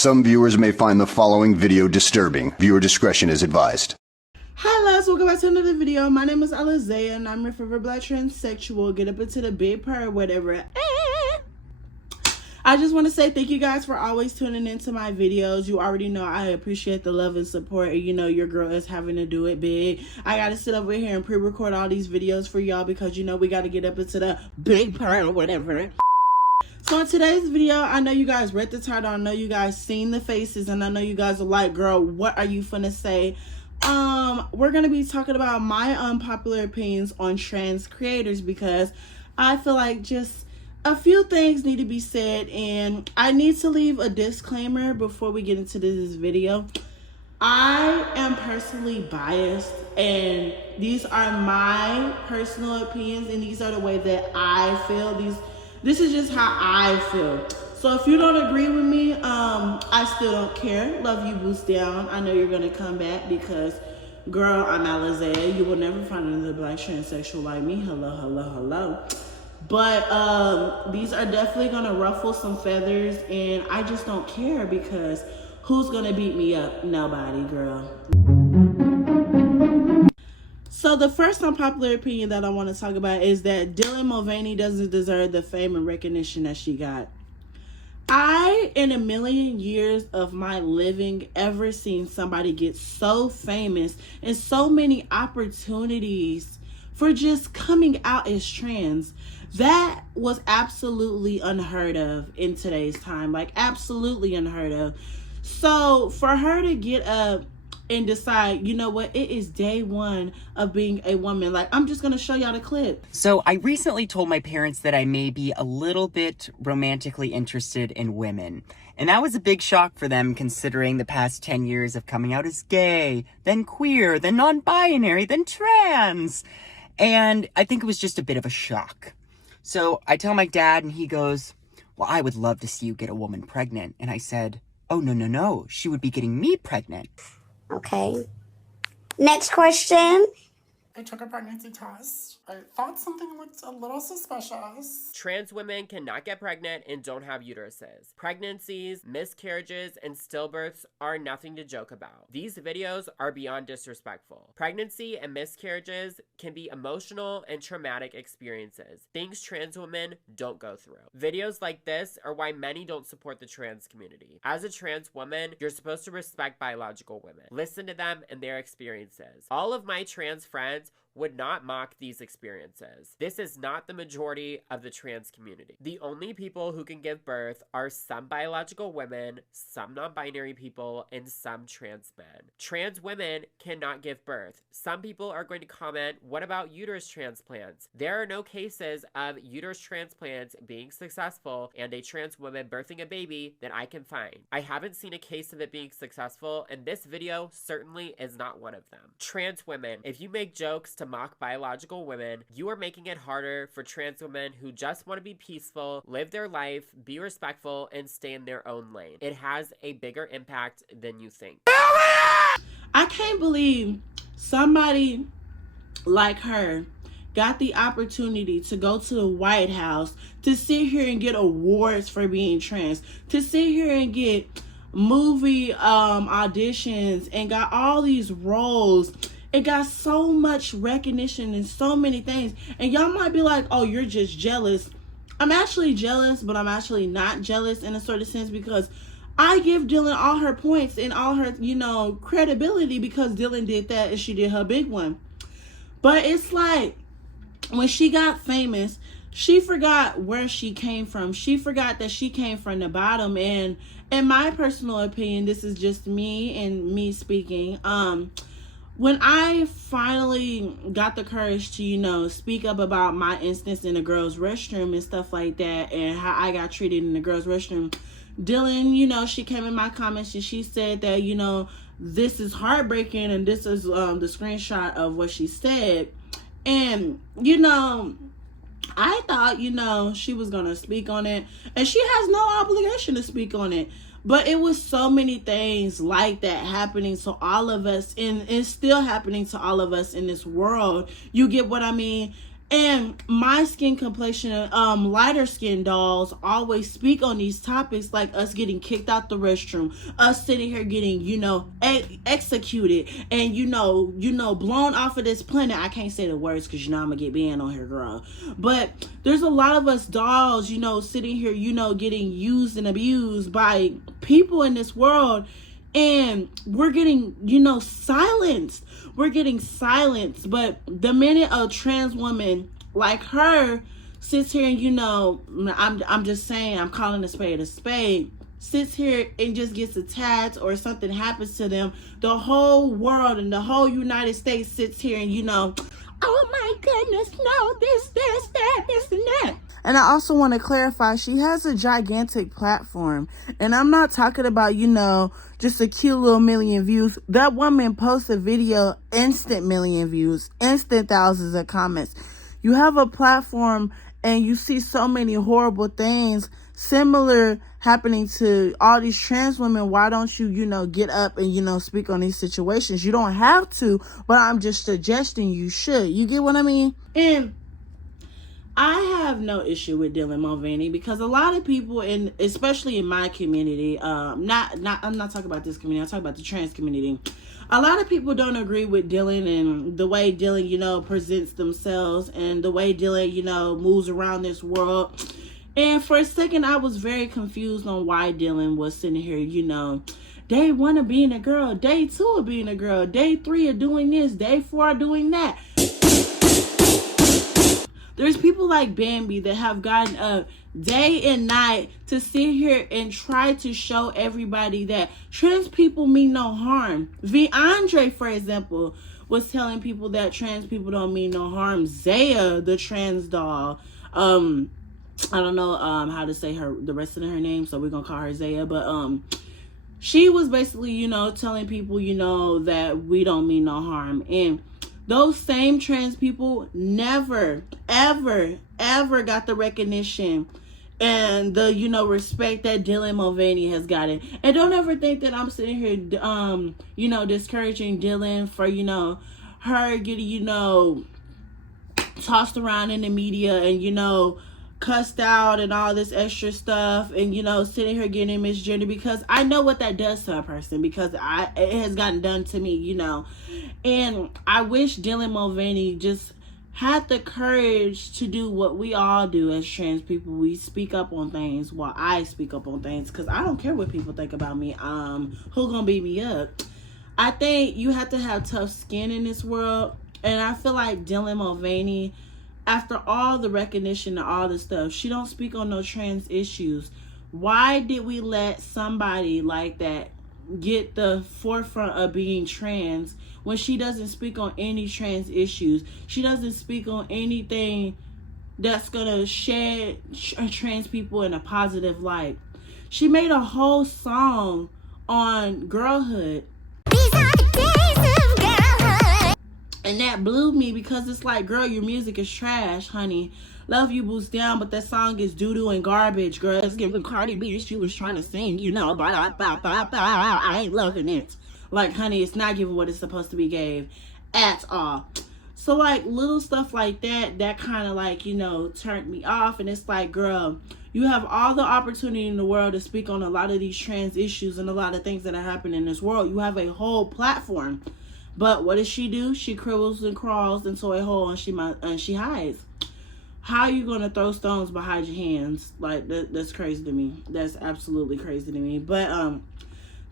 Some viewers may find the following video disturbing. Viewer discretion is advised. Hi loves, welcome back to another video. My name is Alizea and I'm your favorite black transsexual. Get up into the big part or whatever. I just want to say thank you guys for always tuning into my videos. You already know I appreciate the love and support, and you know your girl is having to do it big. I got to sit over here and pre-record all these videos for y'all because you know we got to get up into the big part or whatever. So in today's video, I know you guys read the title, I know you guys seen the faces, and I know you guys are like, girl, what are you finna say? We're gonna be talking about my unpopular opinions on trans creators because I feel like just a few things need to be said, and I need to leave a disclaimer before we get into this video. I am personally biased, and these are my personal opinions, and these are the way that I feel. This is just how I feel. So if you don't agree with me, I still don't care. Love you, boost down. I know you're gonna come back because, girl, I'm Alizea. You will never find another black transsexual like me. Hello, hello, hello. But these are definitely gonna ruffle some feathers, and I just don't care because who's gonna beat me up? Nobody, girl. So the first unpopular opinion that I want to talk about is that Mulvaney doesn't deserve the fame and recognition that she got. I, in a million years of my living, ever seen somebody get so famous and so many opportunities for just coming out as trans. That was absolutely unheard of in today's time. Like, absolutely unheard of. So for her to get up and decide, you know what, it is day one of being a woman. Like, I'm just gonna show y'all the clip. So I recently told my parents that I may be a little bit romantically interested in women. And that was a big shock for them, considering the past 10 years of coming out as gay, then queer, then non-binary, then trans. And I think it was just a bit of a shock. So I tell my dad, and he goes, well, I would love to see you get a woman pregnant. And I said, oh, no, she would be getting me pregnant. Okay. Next question. I took a pregnancy test. I thought something looked a little suspicious. Trans women cannot get pregnant and don't have uteruses. Pregnancies, miscarriages, and stillbirths are nothing to joke about. These videos are beyond disrespectful. Pregnancy and miscarriages can be emotional and traumatic experiences, things trans women don't go through. Videos like this are why many don't support the trans community. As a trans woman, you're supposed to respect biological women. Listen to them and their experiences. All of my trans friends would not mock these experiences. This is not the majority of the trans community. The only people who can give birth are some biological women, some non-binary people, and some trans men. Trans women cannot give birth. Some people are going to comment, what about uterus transplants? There are no cases of uterus transplants being successful and a trans woman birthing a baby that I can find. I haven't seen a case of it being successful, and this video certainly is not one of them. Trans women, if you make jokes to mock biological women, you are making it harder for trans women who just want to be peaceful, live their life, be respectful, and stay in their own lane. It has a bigger impact than you think. I can't believe somebody like her got the opportunity to go to the White House, to sit here and get awards for being trans, to sit here and get movie auditions, and got all these roles. It got so much recognition and so many things. And y'all might be like, oh, you're just jealous. I'm actually jealous, but I'm actually not jealous in a sort of sense because I give Dylan all her points and all her, credibility because Dylan did that and she did her big one. But it's like when she got famous, she forgot where she came from. She forgot that she came from the bottom. And in my personal opinion, this is just me and me speaking, when I finally got the courage to, speak up about my instance in the girls' restroom and stuff like that and how I got treated in the girls' restroom, Dylan, she came in my comments and she said that, this is heartbreaking and this is the screenshot of what she said. And, I thought, she was going to speak on it, and she has no obligation to speak on it. But it was so many things like that happening to all of us, and it's still happening to all of us in this world. You get what I mean? And my skin complexion, lighter skin dolls always speak on these topics, like us getting kicked out the restroom, us sitting here getting, executed, and blown off of this planet. I can't say the words because I'm gonna get banned on here, girl. But there's a lot of us dolls, sitting here, getting used and abused by people in this world. And we're getting, silenced. We're getting silenced. But the minute a trans woman like her sits here and, I'm just saying, I'm calling a spade, sits here and just gets attacked or something happens to them, the whole world and the whole United States sits here and, oh my goodness, no, this, that, this, and that. And I also want to clarify, she has a gigantic platform. And I'm not talking about, just a cute little million views. That woman posts a video, instant million views, instant thousands of comments. You have a platform and you see so many horrible things similar happening to all these trans women. Why don't you, get up and, speak on these situations? You don't have to, but I'm just suggesting you should. You get what I mean? And I have no issue with Dylan Mulvaney because a lot of people, especially in my community, I'm not talking about this community, I'm talking about the trans community. A lot of people don't agree with Dylan and the way Dylan, presents themselves and the way Dylan, moves around this world. And for a second, I was very confused on why Dylan was sitting here, day 1 of being a girl, day 2 of being a girl, day 3 of doing this, day 4 of doing that. There's people like Bambi that have gotten up day and night to sit here and try to show everybody that trans people mean no harm. Andre, for example, was telling people that trans people don't mean no harm. Zaya, the trans doll, I don't know how to say the rest of her name, so we're gonna call her Zaya, but she was basically, telling people, that we don't mean no harm. And those same trans people never, ever, ever got the recognition and the, respect that Dylan Mulvaney has gotten. And don't ever think that I'm sitting here, discouraging Dylan for, her getting, tossed around in the media and, cussed out and all this extra stuff and, sitting here getting misgendered, because I know what that does to a person, because it has gotten done to me, And I wish Dylan Mulvaney just had the courage to do what we all do as trans people. We speak up on things. Well, I speak up on things because I don't care what people think about me. Who gonna beat me up? I think you have to have tough skin in this world. And I feel like Dylan Mulvaney, after all the recognition and all this stuff, she don't speak on no trans issues. Why did we let somebody like that get the forefront of being trans when she doesn't speak on any trans issues? She doesn't speak on anything that's gonna shed trans people in a positive light. She made a whole song on girlhood. These are the days of girlhood. And that blew me, because it's like, girl, your music is trash, honey. Love You Boots Down, but that song is doo-doo and garbage, girl. It's giving Cardi B, she was trying to sing, but I ain't loving it. Like, honey, it's not giving what it's supposed to be gave at all. So, like, little stuff like that kind of, like, turned me off. And it's like, girl, you have all the opportunity in the world to speak on a lot of these trans issues and a lot of things that are happening in this world. You have a whole platform. But what does she do? She crawls and crawls into a hole and she hides. How are you going to throw stones behind your hands? Like, that's crazy to me. That's absolutely crazy to me. But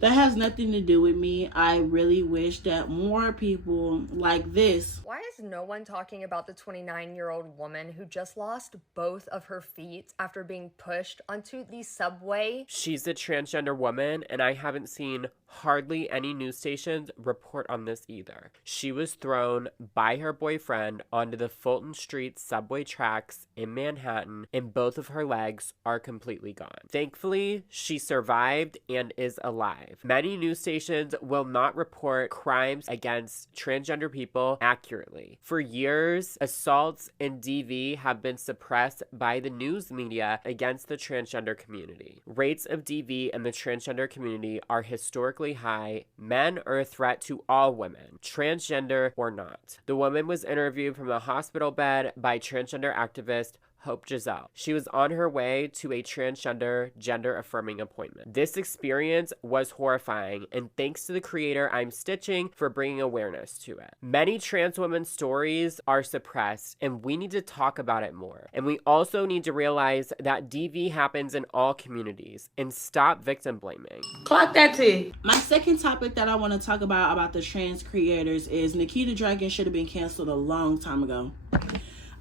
that has nothing to do with me. I really wish that more people like this. Why is no one talking about the 29-year-old woman who just lost both of her feet after being pushed onto the subway? She's a transgender woman, and I haven't seen hardly any news stations report on this either. She was thrown by her boyfriend onto the Fulton Street subway tracks in Manhattan, and both of her legs are completely gone. Thankfully, she survived and is alive. life. Many news stations will not report crimes against transgender people accurately. For years, assaults in DV have been suppressed by the news media against the transgender community. Rates of DV in the transgender community are historically high. Men are a threat to all women, transgender or not. The woman was interviewed from a hospital bed by transgender activist Hope Giselle. She was on her way to a transgender, gender-affirming appointment. This experience was horrifying, and thanks to the creator I'm Stitching for bringing awareness to it. Many trans women's stories are suppressed, and we need to talk about it more. And we also need to realize that DV happens in all communities, and stop victim blaming. Clock that T. My second topic that I want to talk about the trans creators is Nikita Dragun should have been canceled a long time ago.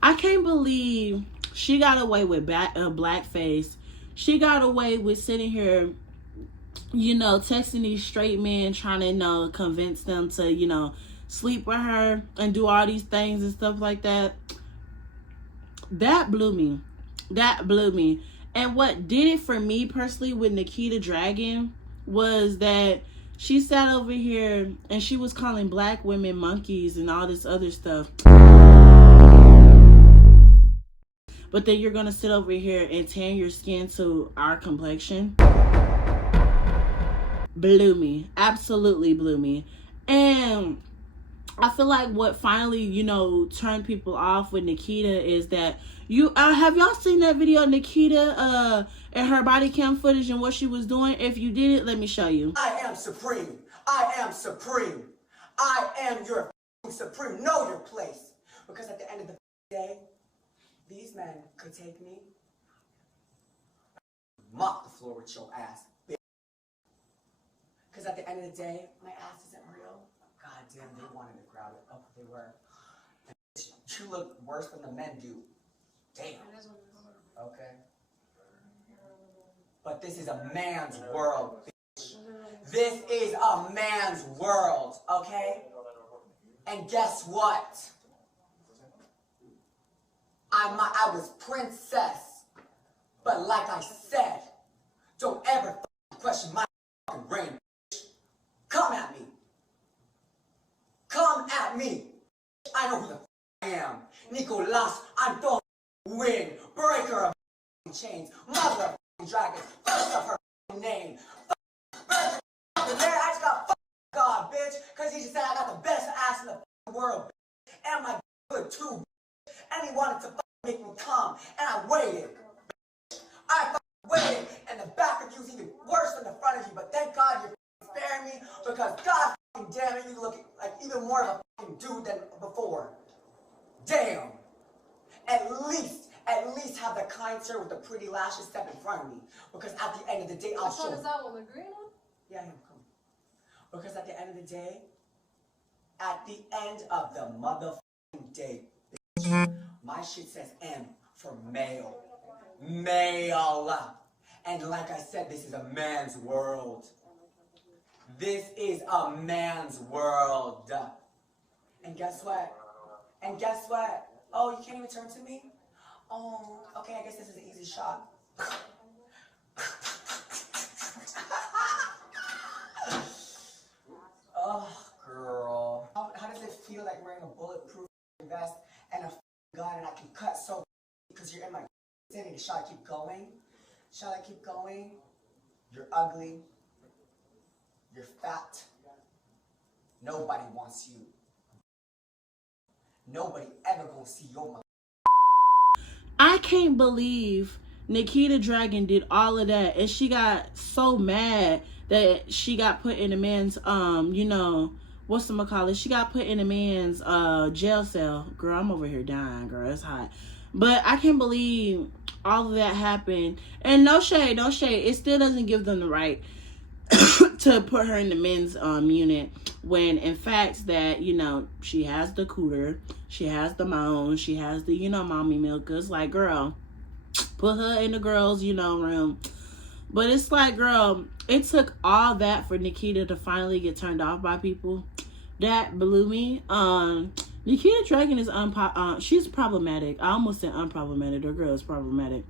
I can't believe she got away with blackface. She got away with sitting here, texting these straight men, trying to, convince them to, sleep with her and do all these things and stuff like that. That blew me. That blew me. And what did it for me personally with Nikita Dragun was that she sat over here and she was calling black women monkeys and all this other stuff. But then you're going to sit over here and tan your skin to our complexion. Blew me. Absolutely blew me. And I feel like what finally, turned people off with Nikita is that have y'all seen that video of Nikita and her body cam footage and what she was doing? If you didn't, let me show you. I am supreme. I am supreme. I am your supreme. Know your place. Because at the end of the day, these men could take me, mop the floor with your ass, bitch. Because at the end of the day, my ass isn't real. God damn, they wanted to grab it. Oh, they were. Bitch, you look worse than the men do. Damn. Okay. But this is a man's world, bitch. This is a man's world, okay? And guess what? I was princess, but like I said, don't ever question my reign. Come at me. Come at me. I know who the I am. Nicolas Anton Win, breaker of chains, mother of dragons, first of her name. I just got God, bitch, because he just said I got the best ass in the world, bitch. And my good too. And he wanted to make me come, and I waited. I waited, and the back of you is even worse than the front of you, but thank God you're sparing me, because God damn it, you look like even more of a dude than before. Damn. At least have the kind sir with the pretty lashes step in front of me, because at the end of the day, I'll show you. Is that one, the green one? Yeah, come. Because at the end of the day, at the end of the motherfucking day, my shit says M for male. Male. And like I said, this is a man's world. This is a man's world. And guess what? Oh, you can't even turn to me? Oh, okay, I guess this is an easy shot. Oh, girl. How does it feel like wearing a bulletproof vest and a gun and I can cut so because you're in my thing? Shall I keep going? Shall I keep going? You're ugly. You're fat. Nobody wants you. Nobody ever gonna see your mother. I can't believe Nikita Dragun did all of that, and she got so mad that she got put in a man's she got put in a man's jail cell. Girl, I'm over here dying, girl. It's hot. But I can't believe all of that happened. And no shade. It still doesn't give them the right to put her in the men's unit, when in fact that she has the cooter, she has the moan, she has the mommy milkers. Like, girl, put her in the girls room. But it's like, girl, it took all that for Nikita to finally get turned off by people. That blew me. Nikita Dragun is she's problematic. I almost said unproblematic. The girl is problematic.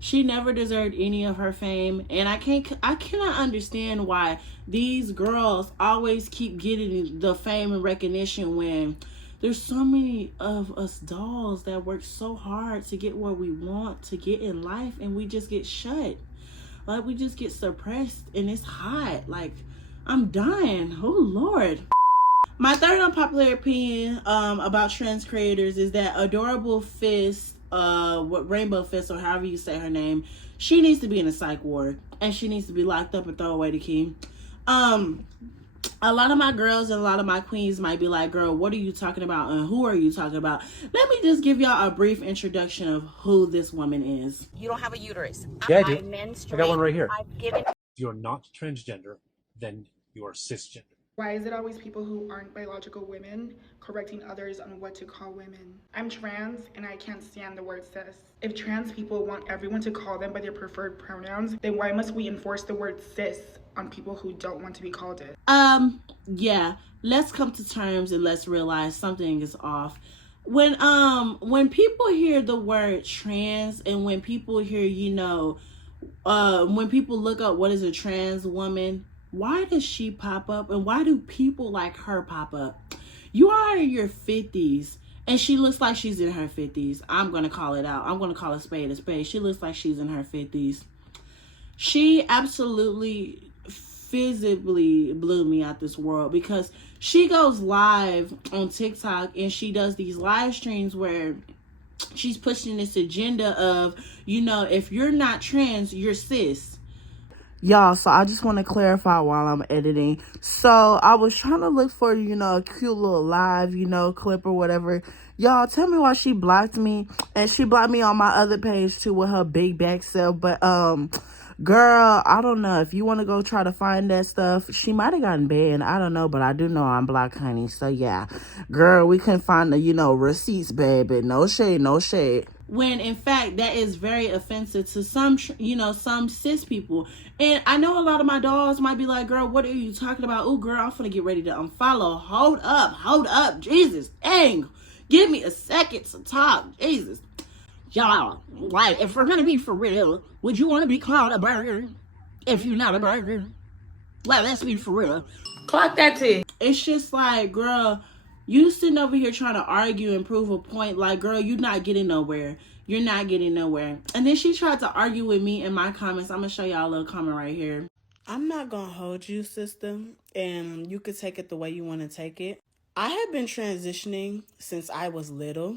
She never deserved any of her fame, and I cannot understand why these girls always keep getting the fame and recognition when there's so many of us dolls that work so hard to get where we want to get in life, and we just get shut. Like, we just get suppressed, and it's hot. Like, I'm dying. Oh, Lord. My third unpopular opinion about trans creators is that Adorable Fist, Rainbow Fist, or however you say her name, she needs to be in a psych ward, and she needs to be locked up and throw away the key. A lot of my girls and a lot of my queens might be like, girl, what are you talking about and who are you talking about? Let me just give y'all a brief introduction of who this woman is. You don't have a uterus. Yeah, I do. I got one right here. I've given. If you're not transgender, then you are cisgender. Why is it always people who aren't biological women correcting others on what to call women? I'm trans and I can't stand the word cis. If trans people want everyone to call them by their preferred pronouns, then why must we enforce the word cis on people who don't want to be called it? Yeah, let's come to terms and let's realize something is off. When people hear the word trans, and when people hear, when people look up what is a trans woman, why does she pop up, and why do people like her pop up? You are in your 50s, and she looks like she's in her 50s. I'm going to call it out. I'm going to call a spade a spade. She looks like she's in her 50s. She absolutely physically blew me out this world, because she goes live on TikTok and she does these live streams where she's pushing this agenda of, if you're not trans, you're cis. Y'all, so I just want to clarify while I'm editing. So I was trying to look for, a cute little live, clip or whatever. Y'all, tell me why she blocked me. And she blocked me on my other page too with her big back self. But, girl, I don't know. If you want to go try to find that stuff, she might have gotten banned. I don't know, but I do know I'm blocked, honey. So yeah, girl, we couldn't find the, receipts, baby. No shade, no shade. When in fact that is very offensive to some cis people. And I know a lot of my dolls might be like, girl, what are you talking about? Oh, girl, I'm finna get ready to unfollow. Hold up, Jesus, dang, give me a second to talk, Jesus. Y'all, like, if we're gonna be for real, would you want to be called a burger if you're not a burger? Like, let's be for real. Clock that T. It's just like, girl, you sitting over here trying to argue and prove a point. Like, girl, you're not getting nowhere. You're not getting nowhere. And then she tried to argue with me in my comments. I'm going to show y'all a little comment right here. I'm not going to hold you, sister. And you could take it the way you want to take it. I have been transitioning since I was little.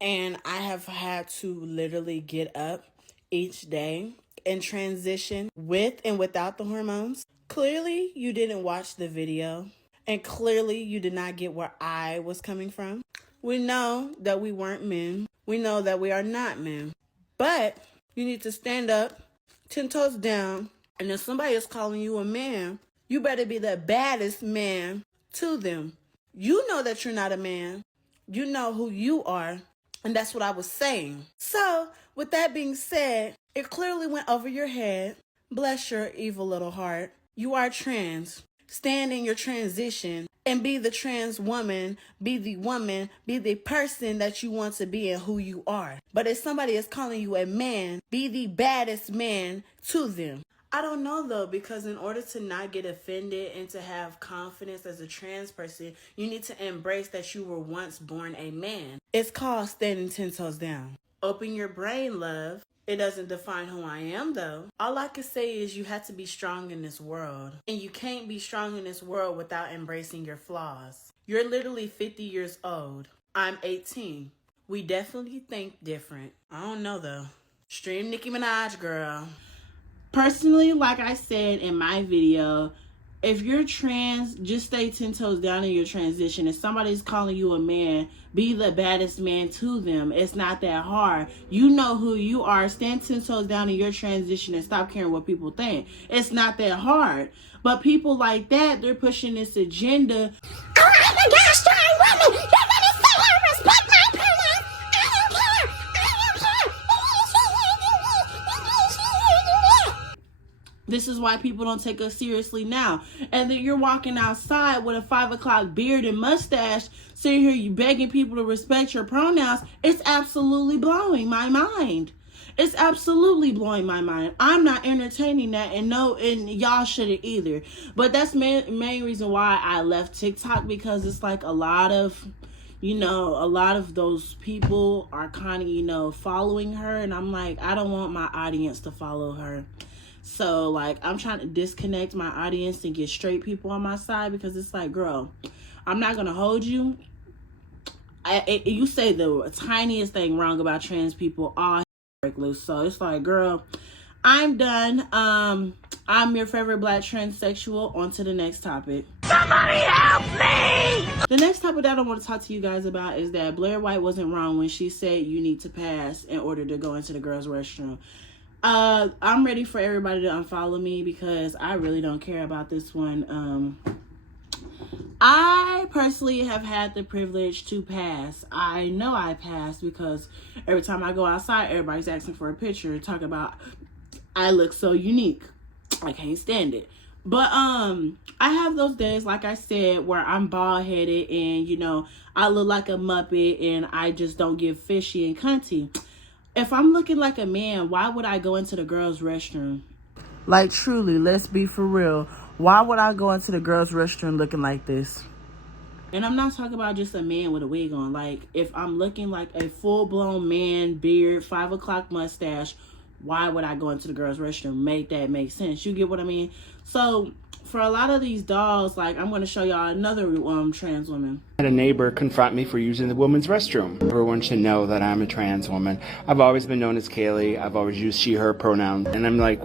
And I have had to literally get up each day and transition with and without the hormones. Clearly, you didn't watch the video. And clearly, you did not get where I was coming from. We know that we weren't men. We know that we are not men. But you need to stand up, 10 toes down, and if somebody is calling you a man, you better be the baddest man to them. You know that you're not a man. You know who you are. And that's what I was saying. So, with that being said, it clearly went over your head. Bless your evil little heart. You are trans. Stand in your transition and be the trans woman, be the person that you want to be and who you are. But if somebody is calling you a man, be the baddest man to them. I don't know though, because in order to not get offended and to have confidence as a trans person, you need to embrace that you were once born a man. It's called standing 10 toes down. Open your brain, love. It doesn't define who I am, though. All I can say is you have to be strong in this world. And you can't be strong in this world without embracing your flaws. You're literally 50 years old. I'm 18. We definitely think different. I don't know, though. Stream Nicki Minaj, girl. Personally, like I said in my video, if you're trans, just stay 10 toes down in your transition. If somebody's calling you a man, be the baddest man to them. It's not that hard. You know who you are. Stand 10 toes down in your transition and stop caring what people think. It's not that hard. But people like that, they're pushing this agenda. Oh, I'm a gosh darn woman. You're gonna sit here and respect my opinion. I don't care. This is why people don't take us seriously now. And then you're walking outside with a 5 o'clock beard and mustache, sitting here you begging people to respect your pronouns. It's absolutely blowing my mind. It's absolutely blowing my mind. I'm not entertaining that, and y'all shouldn't either. But that's main reason why I left TikTok, because it's like a lot of those people are kind of, following her, and I'm like, I don't want my audience to follow her. So, like, I'm trying to disconnect my audience and get straight people on my side, because it's like, girl, I'm not going to hold you. You say the tiniest thing wrong about trans people, all break loose. So it's like, girl, I'm done. I'm your favorite black transsexual. On to the next topic. Somebody help me! The next topic that I want to talk to you guys about is that Blair White wasn't wrong when she said you need to pass in order to go into the girls' restroom. I'm ready for everybody to unfollow me, because I really don't care about this one. I personally have had the privilege to pass. I know I passed because every time I go outside, everybody's asking for a picture, talk about I look so unique. I can't stand it. But I have those days, like I said, where I'm bald-headed and, I look like a Muppet and I just don't get fishy and cunty. If I'm looking like a man, why would I go into the girls' restroom? Like, truly, let's be for real. Why would I go into the girls' restroom looking like this? And I'm not talking about just a man with a wig on. Like, if I'm looking like a full-blown man, beard, 5 o'clock mustache, why would I go into the girls' restroom? Make that make sense. You get what I mean? So, for a lot of these dolls, like, I'm going to show y'all another trans woman. I had a neighbor confront me for using the women's restroom. Everyone should know that I'm a trans woman. I've always been known as Kaylee. I've always used she, her pronouns. And I'm like,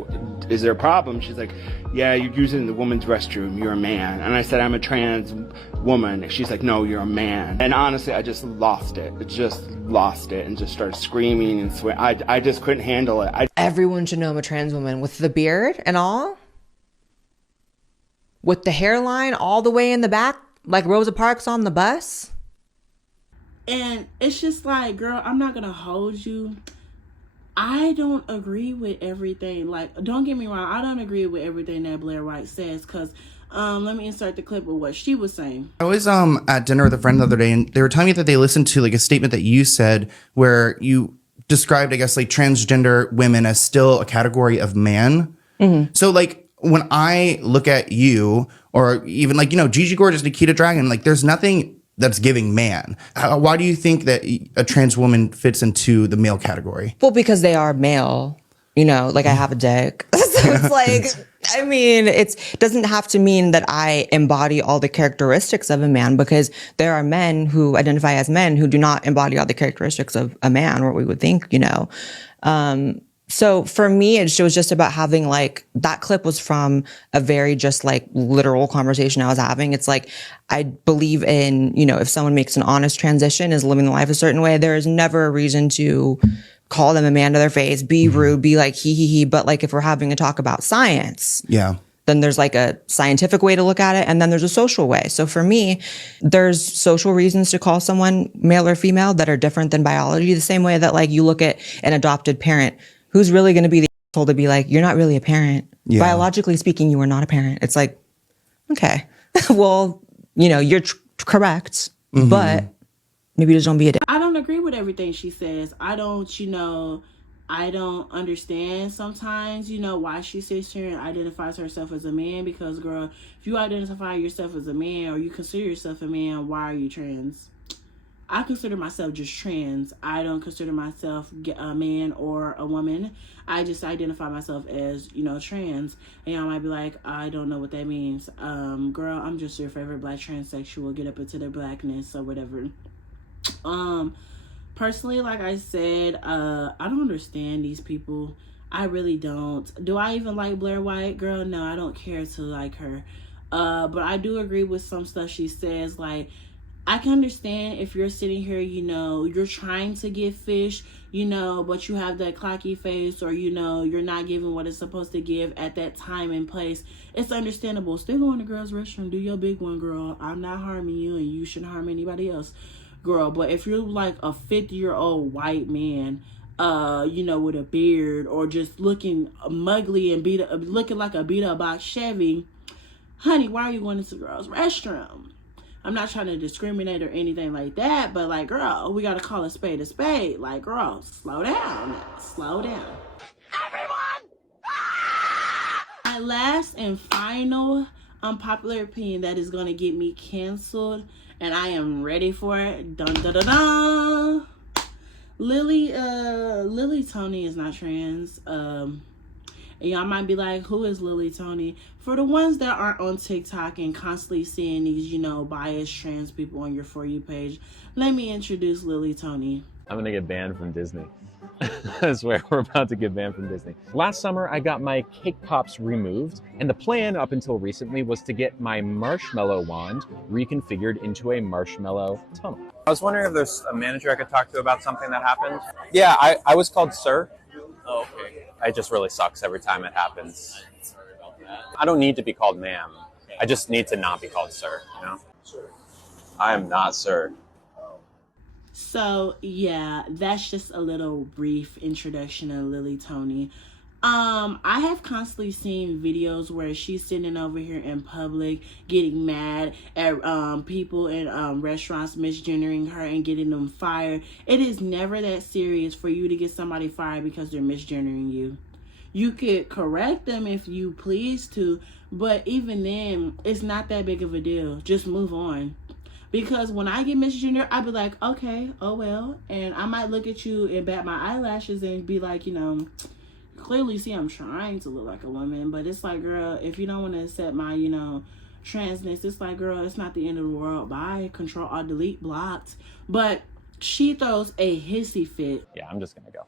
is there a problem? She's like, yeah, you're using the women's restroom. You're a man. And I said, I'm a trans woman. She's like, no, you're a man. And honestly, I just lost it. And just started screaming and swearing. I just couldn't handle it. Everyone should know I'm a trans woman with the beard and all. With the hairline all the way in the back, like Rosa Parks on the bus. And it's just like, girl, I'm not going to hold you. I don't agree with everything. Like, don't get me wrong. I don't agree with everything that Blair White says, because let me insert the clip of what she was saying. I was at dinner with a friend the other day, and they were telling me that they listened to like a statement that you said where you described, I guess, like transgender women as still a category of man. Mm-hmm. So like, when I look at you, or even like, Gigi Gorgeous, Nikita Dragun, like there's nothing that's giving man. Why do you think that a trans woman fits into the male category? Well, because they are male, like I have a dick. So it's like, I mean, it doesn't have to mean that I embody all the characteristics of a man, because there are men who identify as men who do not embody all the characteristics of a man, or we would think, So for me, it was just about having like, that clip was from a very just like literal conversation I was having. It's like, I believe in, if someone makes an honest transition, is living the life a certain way, there is never a reason to call them a man to their face, be rude, be like he. But like, if we're having a talk about science, then there's like a scientific way to look at it, and then there's a social way. So for me, there's social reasons to call someone male or female that are different than biology, the same way that like you look at an adopted parent. Who's really going to be the asshole to be like, you're not really a parent. Yeah. Biologically speaking, you are not a parent. It's like, okay, well, you're correct, but maybe just don't be a dick. I don't agree with everything she says. I don't understand sometimes, why she sits here and identifies herself as a man, because, girl, if you identify yourself as a man or you consider yourself a man, why are you trans? I consider myself just trans. I don't consider myself a man or a woman. I just identify myself as, trans. And y'all might be like, I don't know what that means. Girl, I'm just your favorite black transsexual. Get up into their blackness or whatever. Personally, like I said, I don't understand these people. I really don't. Do I even like Blair White? Girl, no, I don't care to like her. But I do agree with some stuff she says, like, I can understand if you're sitting here, you're trying to get fish, but you have that cocky face, or, you're not giving what it's supposed to give at that time and place. It's understandable. Still go in the girls' restroom. Do your big one, girl. I'm not harming you, and you shouldn't harm anybody else, girl. But if you're like a 50-year-old white man, with a beard, or just looking muggly and looking like a beat-up box Chevy, honey, why are you going into the girls' restroom? I'm not trying to discriminate or anything like that, but like, girl, we gotta call a spade a spade. Like, girl, slow down. Slow down. Everyone! My last and final unpopular opinion that is gonna get me canceled, and I am ready for it. Dun dun dun dun. Lily Tony is not trans. And y'all might be like, who is Lily Tony? For the ones that aren't on TikTok and constantly seeing these, biased trans people on your For You page, let me introduce Lily Tony. I'm gonna get banned from Disney. I swear, we're about to get banned from Disney. Last summer, I got my cake pops removed, and the plan up until recently was to get my marshmallow wand reconfigured into a marshmallow tunnel. I was wondering if there's a manager I could talk to about something that happened. Yeah, I was called sir. Oh, okay. It just really sucks every time it happens. Sorry about that. I don't need to be called ma'am. I just need to not be called sir, you know? Sure. I am not sir. So yeah, that's just a little brief introduction of Lily Tony. I have constantly seen videos where she's sitting over here in public getting mad at people in restaurants misgendering her and getting them fired. It is never that serious for you to get somebody fired because they're misgendering you. You could correct them if you please to, but even then, it's not that big of a deal. Just move on. Because when I get misgendered, I'd be like, okay, oh well. And I might look at you and bat my eyelashes and be like, clearly see I'm trying to look like a woman. But it's like, girl, if you don't want to accept my, transness, it's like, girl, it's not the end of the world. Bye. Control, Alt, delete, blocked. But she throws a hissy fit. Yeah, I'm just gonna go.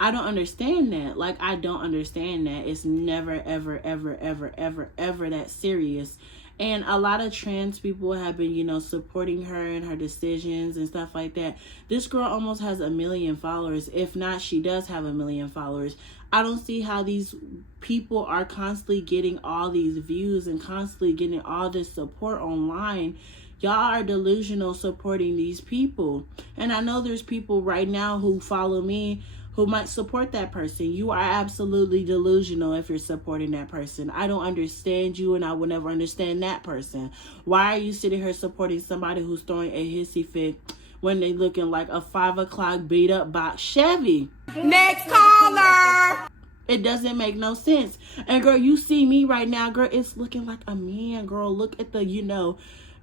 I don't understand that. Like, I don't understand that. It's never, ever, ever, ever, ever, ever that serious. And a lot of trans people have been, supporting her and her decisions and stuff like that. This girl almost has 1 million followers. If not, she does have 1 million followers. I don't see how these people are constantly getting all these views and constantly getting all this support online. Y'all are delusional supporting these people. And I know there's people right now who follow me who might support that person. You are absolutely delusional if you're supporting that person. I don't understand you, and I will never understand that person. Why are you sitting here supporting somebody who's throwing a hissy fit when they looking like a 5 o'clock beat up box Chevy? Next caller. It doesn't make no sense. And girl, you see me right now, girl, it's looking like a man, girl. Look at the,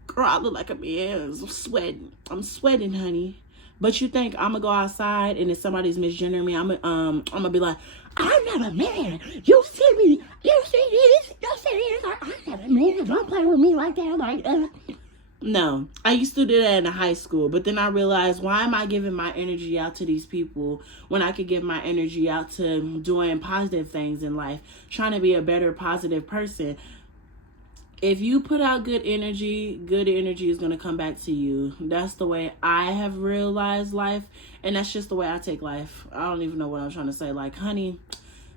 girl, I look like a man. I'm sweating, honey. But you think I'm gonna go outside and if somebody's misgendering me, I'm gonna be like, I'm not a man. You see me? You see this? You see this? I'm not a man. Don't play with me like that. No, I used to do that in high school, but then I realized, why am I giving my energy out to these people when I could give my energy out to doing positive things in life, trying to be a better, positive person? If you put out good energy is going to come back to you. That's the way I have realized life, and that's just the way I take life. I don't even know what I'm trying to say. Like, honey,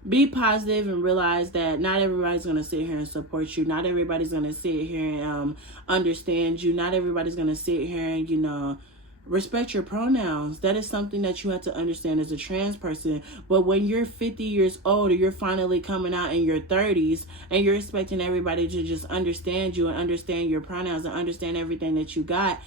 be positive and realize that not everybody's going to sit here and support you. Not everybody's going to sit here and understand you. Not everybody's going to sit here and, respect your pronouns. That is something that you have to understand as a trans person. But when you're 50 years old or you're finally coming out in your 30s and you're expecting everybody to just understand you and understand your pronouns and understand everything that you got,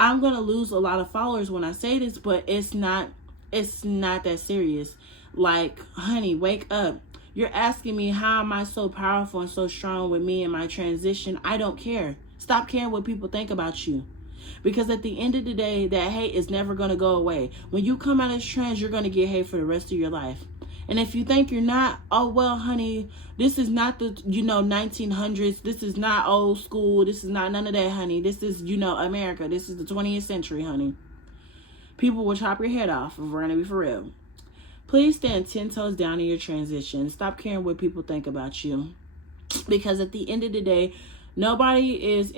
I'm going to lose a lot of followers when I say this, but it's not that serious. Like, honey, wake up. You're asking me how am I so powerful and so strong with me and my transition. I don't care. Stop caring what people think about you. Because at the end of the day, that hate is never going to go away. When you come out as trans, you're going to get hate for the rest of your life. And if you think you're not, oh, well, honey, this is not the, 1900s. This is not old school. This is not none of that, honey. This is, America. This is the 20th century, honey. People will chop your head off if we're going to be for real. Please stand 10 toes down in your transition. Stop caring what people think about you. Because at the end of the day, nobody is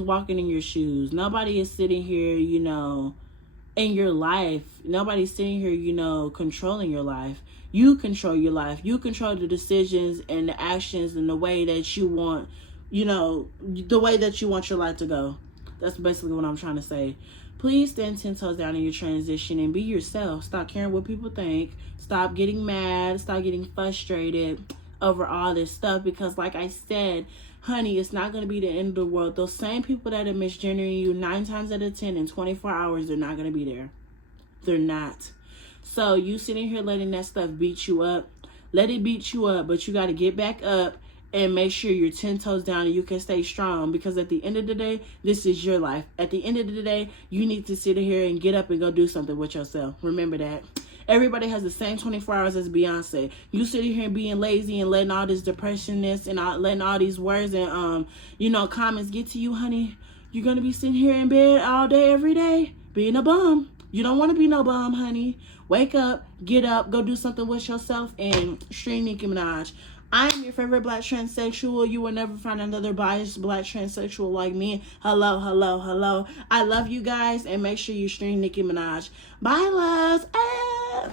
walking in your shoes. Nobody is sitting here, in your life. Nobody's sitting here, controlling your life. You control your life. You control the decisions and the actions and the way that you want, the way that you want your life to go. That's basically what I'm trying to say. Please stand 10 toes down in your transition and be yourself. Stop caring what people think. Stop getting mad. Stop getting frustrated. over all this stuff, because like I said, honey, it's not going to be the end of the world. Those same people that are misgendering you 9 times out of 10 in 24 hours, they're not going to be there. They're not. So you sitting here letting that stuff beat you up, let it beat you up, but you got to get back up and make sure you're 10 toes down and you can stay strong, because at the end of the day, this is your life. At the end of the day, you need to sit here and get up and go do something with yourself. Remember that. Everybody has the same 24 hours as Beyonce. You sitting here being lazy and letting all this depressionness and letting all these words and comments get to you, honey. You're gonna be sitting here in bed all day, every day, being a bum. You don't want to be no bum, honey. Wake up, get up, go do something with yourself, and stream Nicki Minaj. I am your favorite black transsexual. You will never find another biased black transsexual like me. Hello, hello, hello. I love you guys, and make sure you stream Nicki Minaj. Bye, loves. Ah.